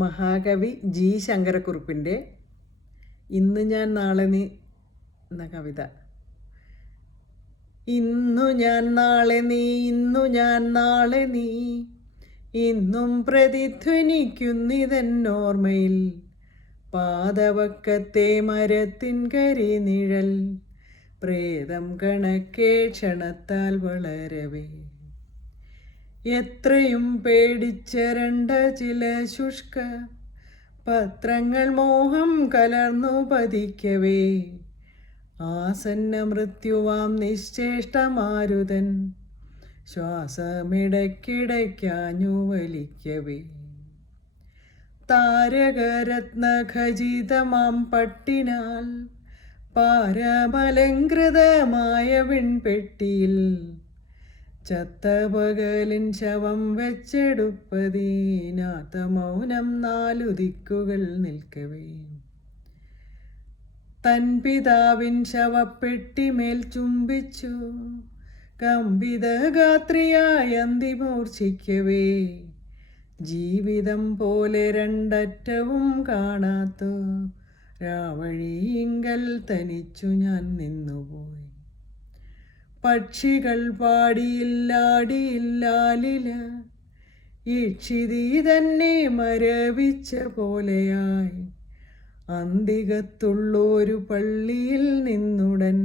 മഹാകവി ജി ശങ്കരക്കുറുപ്പിൻ്റെ ഇന്ന് ഞാൻ നാളെ നീ എന്ന കവിത. ഇന്നു ഞാൻ നാളെ നീ, ഇന്നു ഞാൻ നാളെ നീ, ഇന്നും പ്രതിധ്വനിക്കുന്നിതെന്നോർമ്മയിൽ. പാതവക്കത്തെ മരത്തിൻ കരിനിഴൽ പ്രേതം കണക്കേ ക്ഷണത്താൽ വളരവേ. എത്രയും പേടിച്ചരണ്ട ചില ശുഷ്ക പത്രങ്ങൾ മോഹം കലർന്നു പതിക്കവേ. ആസന്ന മൃത്യുവാം നിശ്ചേഷ്ടമാരുതൻ ശ്വാസമിടയ്ക്കിടയ്ക്കാഞ്ഞു വലിക്കവേ. താരകരത്നഖചിതമാം പട്ടിനാൽ പാരമലങ്കൃതമായ വിൺപെട്ടിയിൽ ചത്ത പകലിൻ ശവം വെച്ചെടുപ്പതീനാത്ത മൗനം നാലു ദിക്കുകൾ നിൽക്കവേ. തൻ പിതാവിൻ ശവപ്പെട്ടിമേൽ ചുംബിച്ചു കമ്പിതഗാത്രിയായ അന്തിമൂർച്ഛിക്കവേ. ജീവിതം പോലെ രണ്ടറ്റവും കാണാത്ത രാവഴിയിങ്കൽ തനിച്ചു ഞാൻ നിന്നുപോയി. പക്ഷികൾ പാടിയില്ലാടിയില്ലാലില ഇക്ഷിതി തന്നെ മരവിച്ച പോലെയായി. അന്തികത്തുള്ളൊരു പള്ളിയിൽ നിന്നുടൻ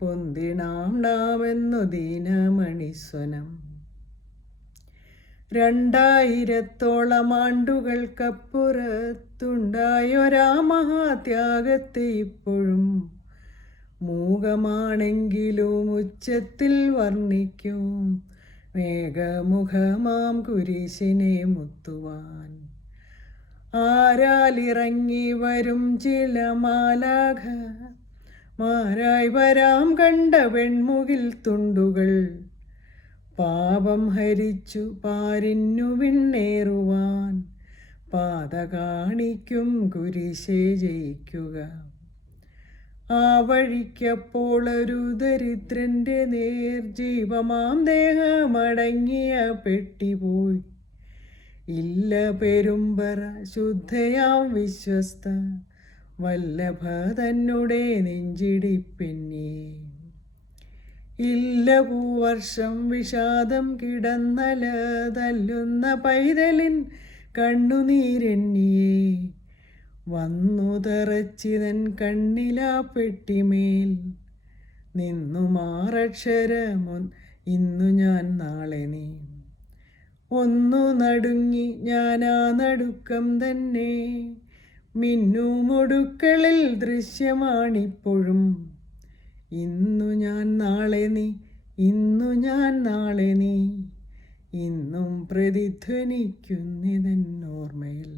പൊന്തിണാം നാമെന്നു ദീനമണിസ്വനം. 2000ഓളം ആണ്ടുകൾക്കപ്പുറത്തുണ്ടായൊരാ മഹാത്യാഗത്തെ ഇപ്പോഴും മൂകമാണെങ്കിലും ഉച്ചത്തിൽ വർണ്ണിക്കും മേഘമുഖമാം കുരിശിനെ മുത്തുവാൻ. ആരാലിറങ്ങി വരും ചില മാലാഖ മാരായി വരാം കണ്ട വെൺമുകിൽ തുണ്ടുകൾ. പാപം ഹരിച്ചു പാരിന്നു വിണ്ണേറുവാൻ പാത കാണിക്കും കുരിശേ ജയിക്കുക. ആ വഴിക്കപ്പോൾ ഒരു ദരിദ്രൻ്റെ നേർജീവമാം ദേഹമടങ്ങിയ പെട്ടി പോയി. ഇല്ല പെരുമ്പറ ശുദ്ധയാം വിശ്വസ്ത വല്ലഭ തന്നെ നെഞ്ചിടിപ്പെന്നേ. ഇല്ല പൂവർഷം വിഷാദം കിടന്നല തല്ലുന്ന പൈതലിൻ കണ്ണുനീരെന്നിയേ. വന്നു തറച്ചിതൻ കണ്ണിലാ പെട്ടിമേൽ നിന്നു മാറക്ഷരമൊൻ ഇന്നു ഞാൻ നാളെ നീ. ഒന്നു നടുങ്ങി ഞാനാ നടുക്കം തന്നെ മിന്നുമൊടുക്കളിൽ ദൃശ്യമാണിപ്പോഴും. ഇന്നു ഞാൻ നാളെ നീ, ഇന്നു ഞാൻ നാളെ നീ, ഇന്നും പ്രതിധ്വനിക്കുന്നിതെന്നോർമ്മയിൽ.